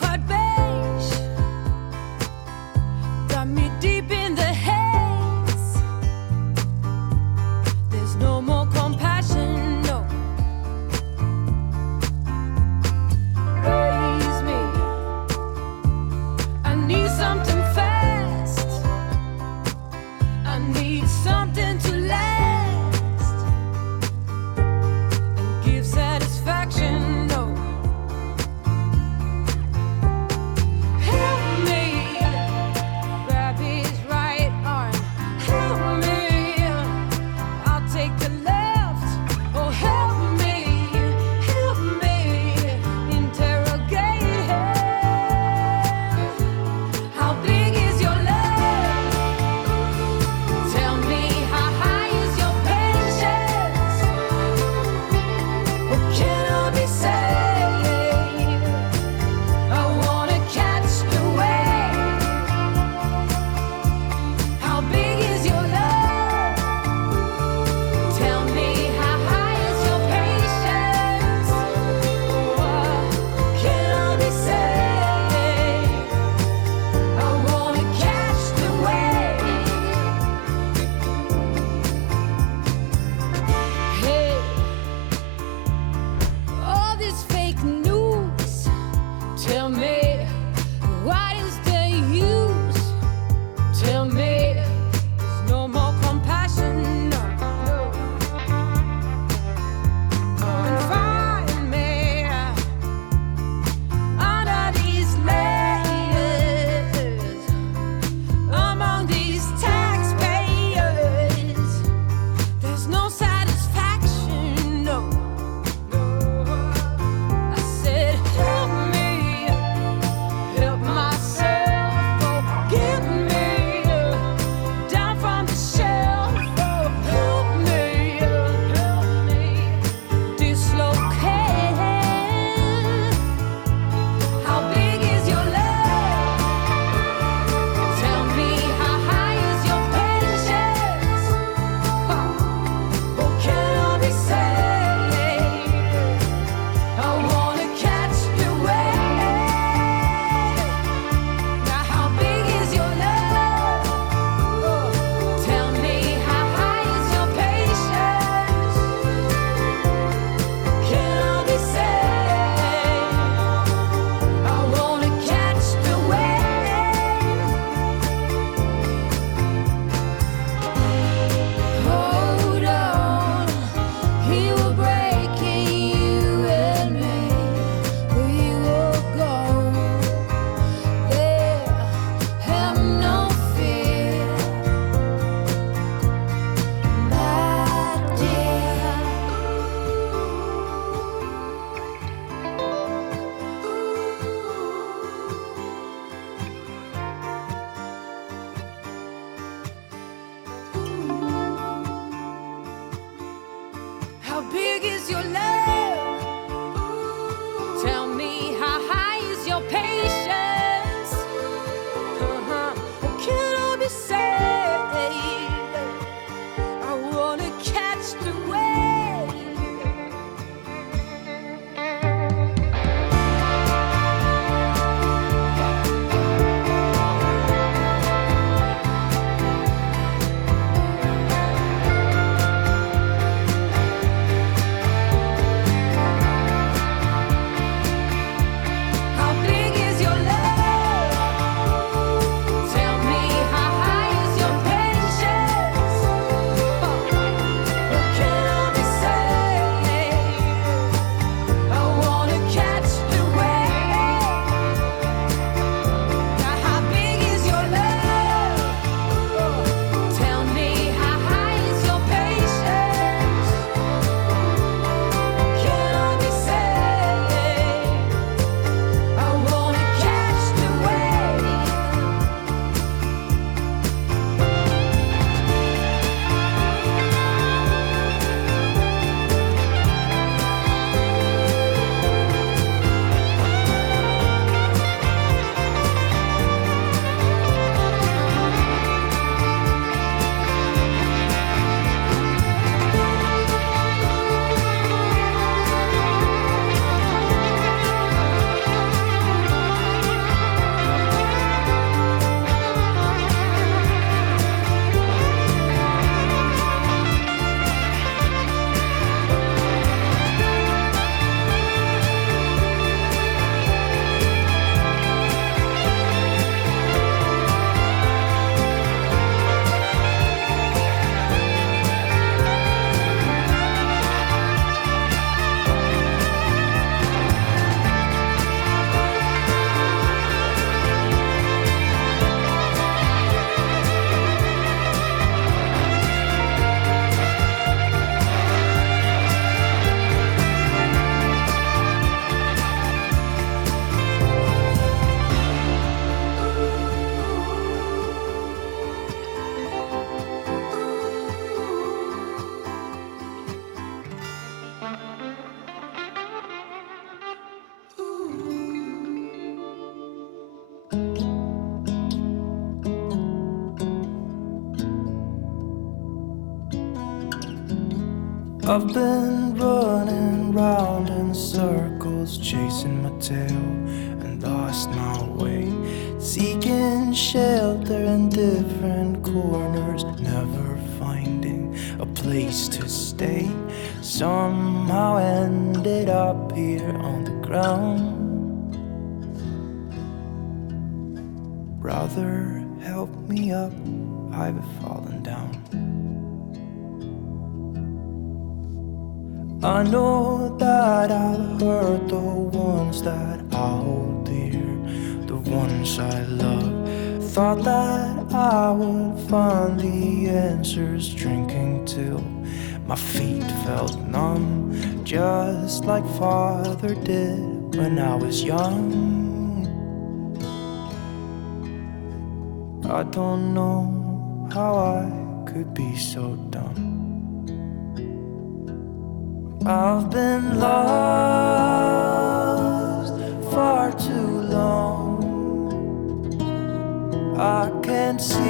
quite beige. Got me deep in the haze. There's no more compassion, no. Raise me. I need something fast. I need something to last and give satisfaction, no. Help me. Grab his right arm. Help me. I'll take the left. Oh, help me. Help me. Interrogate him. How big is your love? Tell me, how high is your I've been running round in circles, chasing my tail and lost my way, seeking shelter in different corners, never finding a place to stay. Somehow ended up here on the ground. Brother, help me up, I've fallen down. I know that I'll hurt the ones that I hold dear, the ones I love. Thought that I would find the answers, drinking till my feet felt numb, just like Father did when I was young. I don't know how I could be so dumb. I've been lost far too long. I can't see,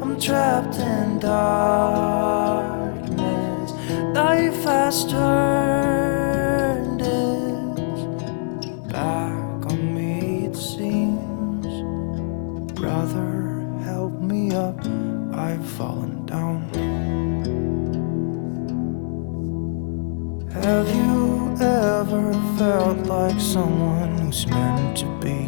I'm trapped in darkness. Life has turned its back on me, it seems. Brother, help me up, I've fallen down. Have you ever felt like someone who's meant to be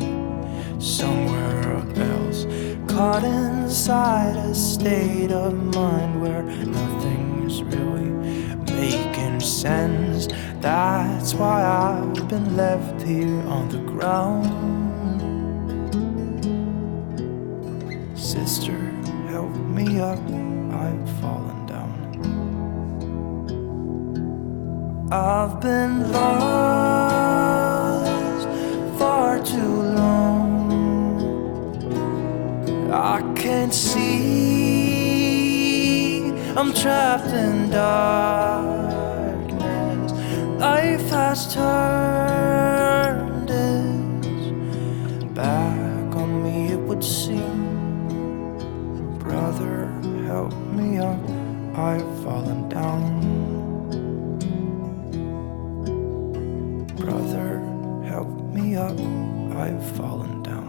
somewhere else, caught inside a state of mind where nothing's really making sense? That's why I've been left here on the ground. Sister, help me up, I've fallen down. I've been lost far too long. I can't see, I'm trapped in darkness. Life has turned its back on me, it would seem. Brother, help me up, I've fallen down. Brother, help me up, I've fallen down.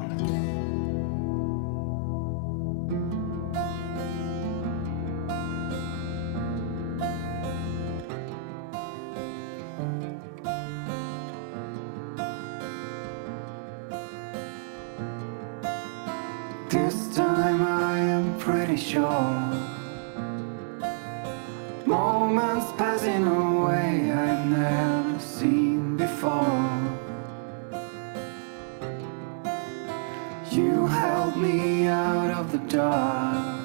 This time I am pretty sure. Moments passing away I've never seen before. You held me out of the dark.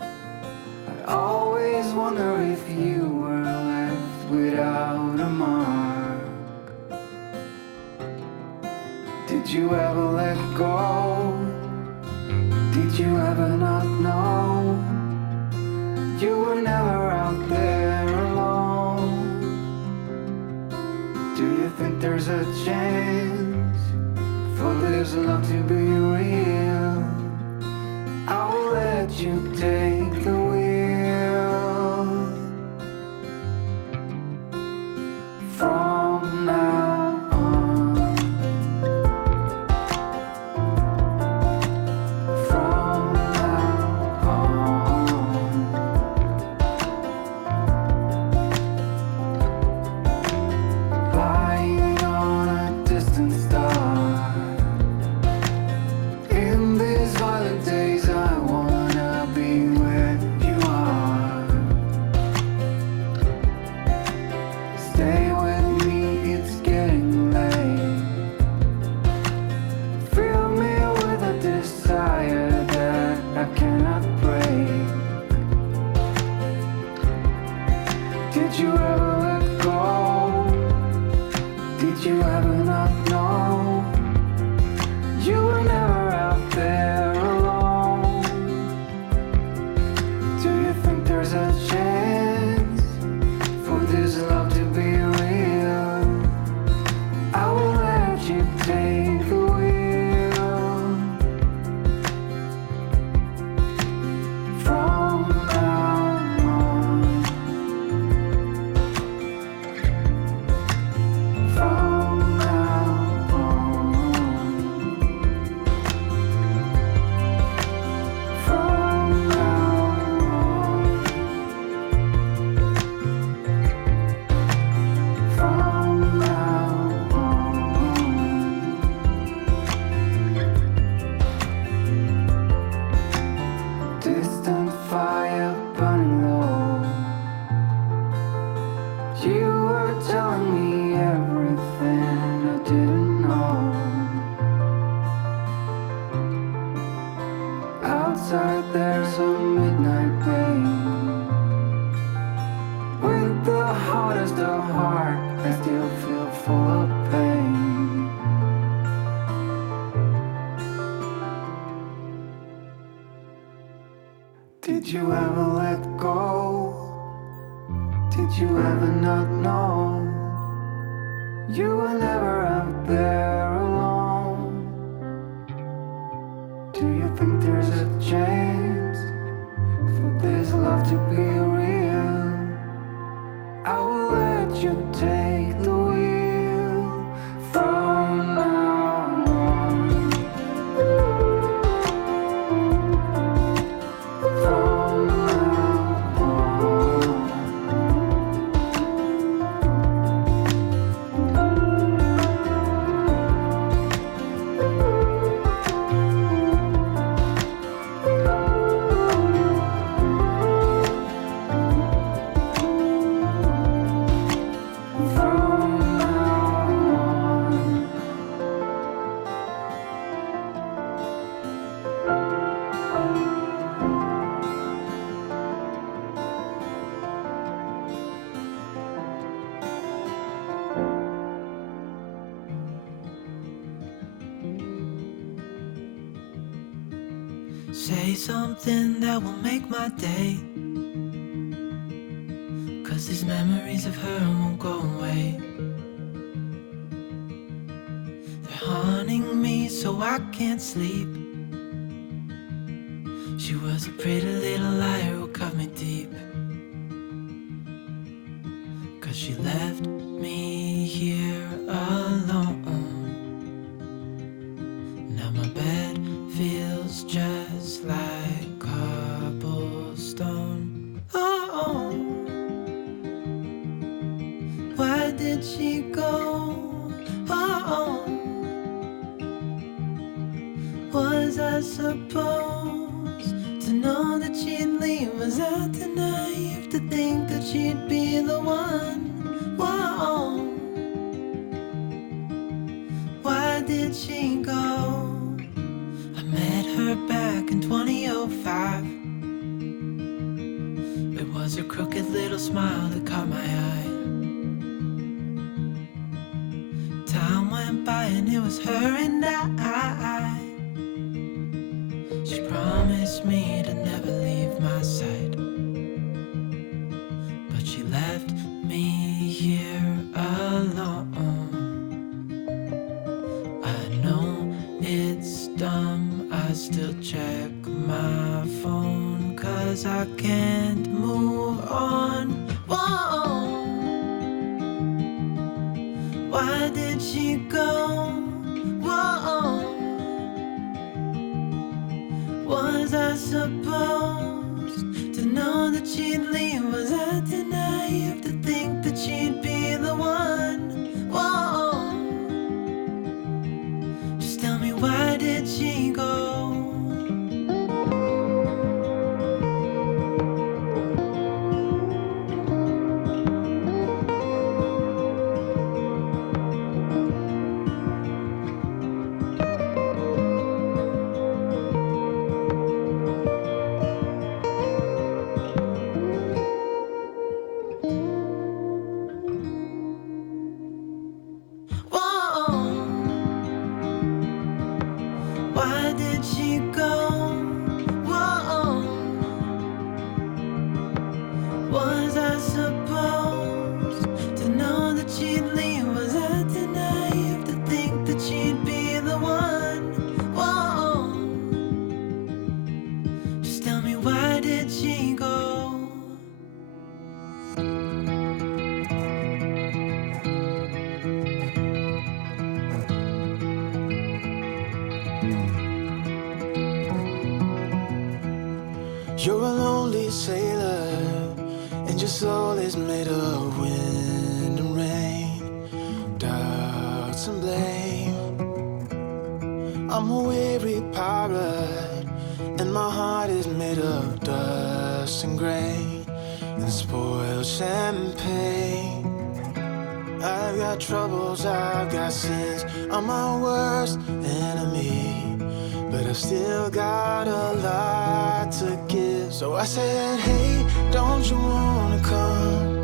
I always wonder if you were left without a mark. Did you ever let go? Did you ever not know? You were never out there alone. Do you think there's a chance for this love to be real? I will let you take the wheel. From now on. From now on. Lying on a distant star. In these violent days I wanna be distant fire burning low. You were telling me everything I didn't know. Outside there's a midnight rain. With the hardest of heart, I still feel full of pain. Did you ever let go? Did you ever not know? You were never out there alone. Do you think there's a chance for this love to be real? I will let you take the wheel from now on. From now on. Say something that will make my day, 'cause these memories of her won't go away. They're haunting me so I can't sleep. She was a pretty little liar who cut me deep, 'cause she left me here alone. Now my bed feels just like cobblestone. Oh, why did she go? Oh, was I supposed to know that she'd leave? Was I too naive to think that she'd be the one? Whoa, why did she go? I met her back in 2005. It was her crooked little smile that caught my eye. Time went by and it was her and I. She promised me to never leave my side, but she left me here alone. I know it's dumb, I still check my phone, 'cause I can't move on. Whoa, why did she go? Whoa, was I supposed to know that she'd leave? Was I too naive to think that she'd be the one? Whoa, just tell me, why did she go? Why did she go? Whoa, was I supposed to know that she'd leave? Was I too naive to think that she'd be the one? Whoa, just tell me, why did she go? You're a lonely sailor, and your soul is made of wind and rain, doubts and blame. I'm a weary pirate, and my heart is made made of dust and grain and spoiled champagne. I've got troubles, I've got sins, I'm my worst enemy, but I've still got a lot to give. So I said, hey, don't you wanna come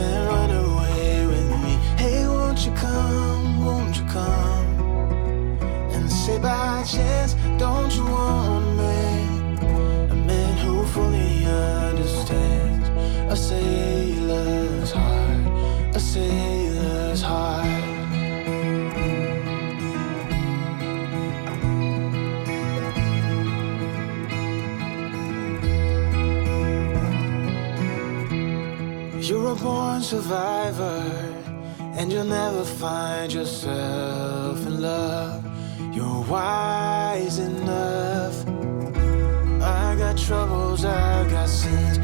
and run away with me? Hey, won't you come and say by chance, don't you want a man who fully understands a sailor's heart, a sailor's heart. You're a born survivor, and you'll never find yourself in love. You're wise enough. I got troubles, I got sins,